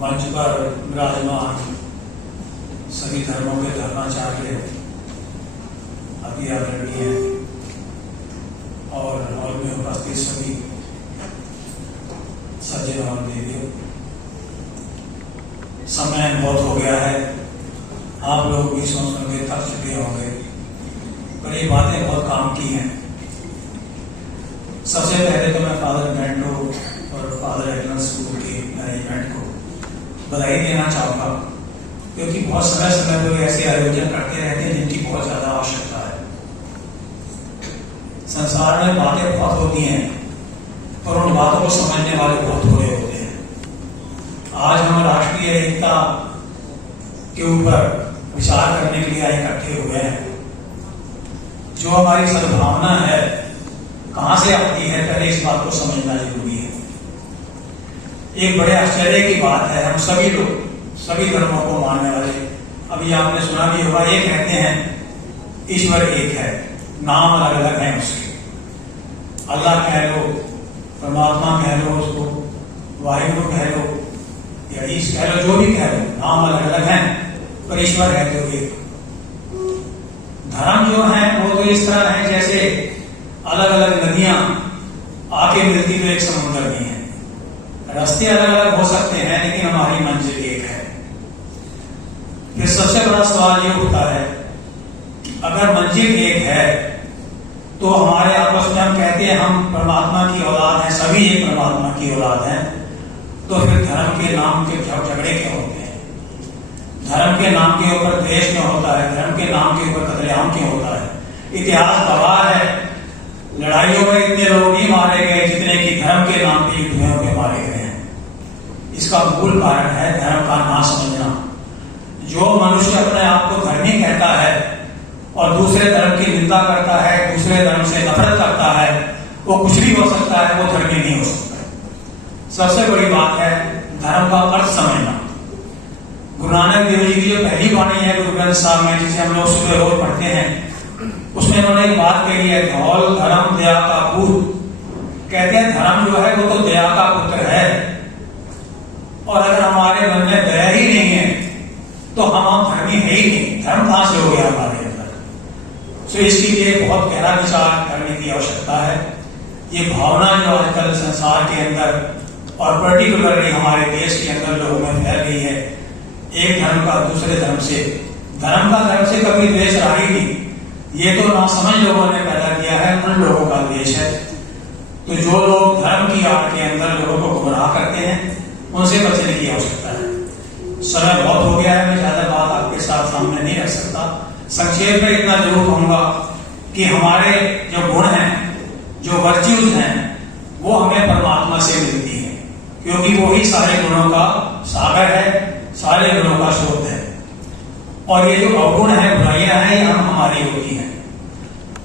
मंच पर विराजमान सभी धर्मों के धर्माचार्य, अति आदरणीय और हॉल में उपस्थित सभी सज्जन और देवियों, समय बहुत हो गया है। आप लोग भी सोच के थक चुके होंगे, पर ये बातें बहुत काम की हैं। सबसे पहले तो मैं फादर मैंडो और फादर एलन स्कूल के मैनेजमेंट को बधाई देना चाहूँगा, क्योंकि बहुत समय समय पर ऐसे आयोजन करते रहते हैं जिनकी बहुत ज़्यादा आवश्यकता है। संसार में बातें बहुत होती हैं, पर उन बातों को समझने वाले बहुत थोड़े होते हैं। आज हम राष्ट्रीय एकता के ऊपर विचार करने के लिए इकट्ठे हुए हैं। जो हमारी सद्भावना है कहाँ से आती है, पहले इस बात को समझना जरूरी है। एक बड़े आश्चर्य की बात है, हम सभी लोग सभी धर्मों को मानने वाले, अभी आपने सुना भी होगा, ये कहते हैं ईश्वर एक है, नाम अलग अलग हैं उसके। अल्लाह कह लो, परमात्मा कह लो, उसको वाहिगुरु कह लो या ईश कह लो, जो भी कह लो, नाम अलग अलग हैं, पर ईश्वर है तो एक। धर्म जो है वो तो इस तरह है जैसे अलग अलग नदियां आके मिलती तो एक समुद्र में है। रास्ते अलग अलग हो सकते हैं, लेकिन हमारी मंजिल एक है। फिर सबसे बड़ा सवाल ये उठता है कि अगर मंजिल एक है तो हमारे आपस में हम कहते हैं हम परमात्मा की औलाद हैं, सभी एक परमात्मा की औलाद हैं, तो फिर धर्म के नाम के झगड़े क्यों होते हैं? धर्म के नाम के ऊपर द्वेष क्यों होता है? धर्म के नाम के ऊपर कत्लेआम क्यों होता है? इतिहास गवाह है, लड़ाइयों में इतने लोग नहीं मारे गए जितने कि धर्म के नाम पे युद्धों पे मारे गए हैं। इसका मूल कारण है धर्म का ना समझना। जो मनुष्य अपने आप को धर्मी कहता है और दूसरे धर्म की निंदा करता है, दूसरे धर्म से नफरत करता है, वो कुछ भी हो सकता है, वो धर्मी नहीं हो सकता। सबसे बड़ी बात है धर्म का अर्थ समझना। गुरु नानक देव जी की जो पहली वाणी है गुरु ग्रंथ साहब में, जिसे हम लोग सुबह रोज पढ़ते हैं, उसमें उन्होंने एक बात कही है, धौल धर्म दया का पुत्र। कहते हैं धर्म जो है वो तो दया का पुत्र है, और अगर हमारे मन में दया ही नहीं है तो हम धर्मी है ही नहीं। धर्म कहां से हो गया हमारे अंदर? सो इसके लिए बहुत गहरा विचार करने की आवश्यकता है। ये भावना जो आजकल संसार के अंदर और पर्टिकुलरली हमारे देश के अंदर लोगों में फैल गई है, एक धर्म का दूसरे धर्म से कभी द्वेष रहा ही नहीं। ये तो नासमझ लोगों ने पैदा किया है, उन लोगों का देश है। तो जो लोग धर्म की आड़ के अंदर लोगों को गुमराह करते हैं, उनसे बचने की आवश्यकता है। समय बहुत हो गया है, मैं ज्यादा बात आपके साथ सामने नहीं रख सकता। संक्षेप में इतना जरूर कहूंगा कि हमारे जो गुण हैं, जो वर्च्यूज हैं, वो हमें परमात्मा से मिलती है, क्योंकि वो ही सारे गुणों का सागर है, सारे गुणों का स्रोत है। और ये जो अवगुण है, बुराइयां हैं, ये हमारी होती हैं।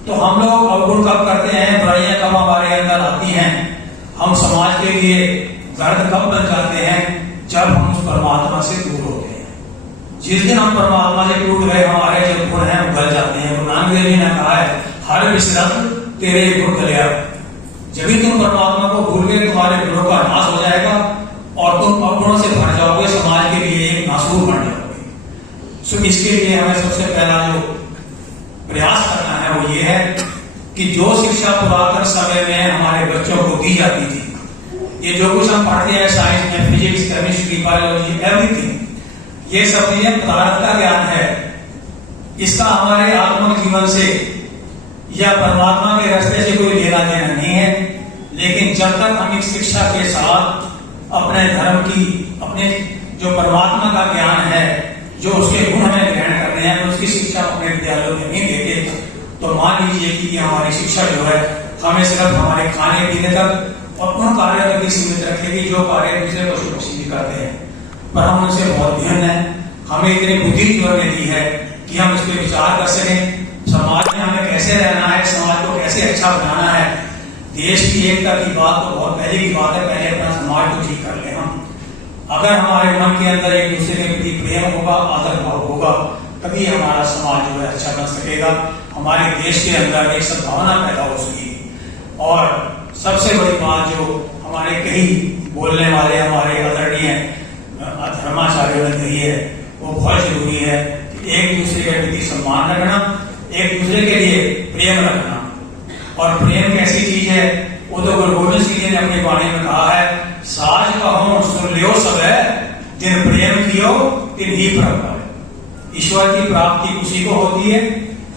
तो हम लोग अवगुण कब करते हैं, बुराइयां कब हमारे अंदर आती हैं, हम समाज के लिए दर्द कब बन जाते हैं? जब हम उस परमात्मा से दूर होते हैं। जिस दिन हम परमात्मा से टूट गए, हमारे जो गुण हैं गल जाते हैं। गुरु नानक देव जी ने कहा है, हर विसरत तेरे गुण गलिया। जब भी तुम परमात्मा को भूल गए, तुम्हारे गुणों का नाश हो जाएगा और तुम अवगुणों से भर जाओगे, समाज के लिए एक नासूर बन जाओगे। सो इसके लिए हमें सबसे पहला जो प्रयास करना है वो ये है कि जो शिक्षा पुरातन समय में हमारे बच्चों को दी जाती थी, ये जो कुछ हम पढ़ते हैं साइंस में, फिजिक्स, केमिस्ट्री, बायोलॉजी, एवरीथिंग, ये सब चीजें पदार्थ का ज्ञान है। इसका हमारे आत्मिक जीवन से या परमात्मा के रास्ते से कोई लेना देना नहीं है। लेकिन जब तक हम इस शिक्षा के साथ अपने धर्म की, अपने जो परमात्मा का ज्ञान है, जो उसके गुण हमें ग्रहण करने हैं, उसकी शिक्षा अपने विद्यालयों में नहीं देते, तो मान लीजिए कि हमारी शिक्षा जो है हमें सिर्फ हमारे खाने पीने तक और उन कार्यों तक ही सीमित रखेगी जो कार्य दूसरे पशु पक्षी भी करते हैं, पर हम उनसे बहुत भिन्न हैं। हमें इतनी बुद्धि ईश्वर ने दी है कि हम इस पर विचार कर सकें, समाज में हमें कैसे रहना है, समाज को कैसे अच्छा बनाना है। देश की एकता की बात तो बहुत पहले की बात है, पहले अपना समाज को ठीक कर ले हम। अगर हमारे मन के अंदर एक दूसरे के प्रति प्रेम होगा, आदर भाव होगा, तभी हमारा समाज जो है अच्छा बन सकेगा। हमारे देश के अंदर एक सद्भावना पैदा हो सकेगी। और सबसे बड़ी बात जो हमारे कई बोलने वाले हमारे आदरणीय आचार्यों ने कही है वो बहुत जरूरी है कि एक दूसरे के प्रति सम्मान रखना, एक दूसरे के लिए प्रेम रखना। और प्रेम कैसी चीज है, वो तो गुरु गोबिंद सिंह जी ने अपनी वाणी में कहा है, साज कहो सुन लियो सब है, जिन प्रेम कियो तिन ही प्रभ। ईश्वर की प्राप्ति उसी को होती है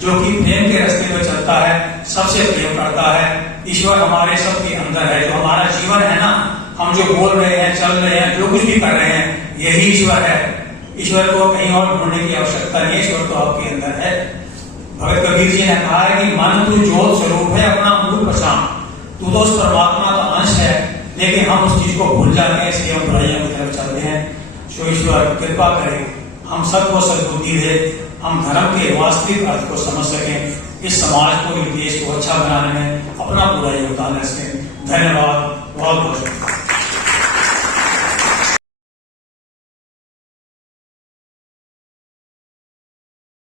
जो कि प्रेम के रास्ते पर चलता है, सबसे प्रेम करता है। ईश्वर हमारे सबके अंदर है, जो हमारा जीवन है ना, हम जो बोल रहे हैं, चल रहे हैं, जो कुछ भी कर रहे हैं, यही ईश्वर है। ईश्वर को कहीं और ढूंढने की आवश्यकता नहीं है, ईश्वर तो आपके अंदर है। भगत कबीर जी ने कहा है कि मन तू ज्योत स्वरूप है, अपना मूल पहचान, तू तो उस परमात्मा का अंश है, लेकिन हम उस चीज को भूल जाते हैं, इसलिए हम बुराइयों की तरफ चलते हैं। सो ईश्वर कृपा करे, हम सबको सद्बुद्धि दे, हम धर्म के वास्तविक अर्थ को समझ सकें, इस समाज को, इस देश को अच्छा बनाने में अपना पूरा योगदान दे सकें। धन्यवाद, बहुत बहुत शुक्रिया।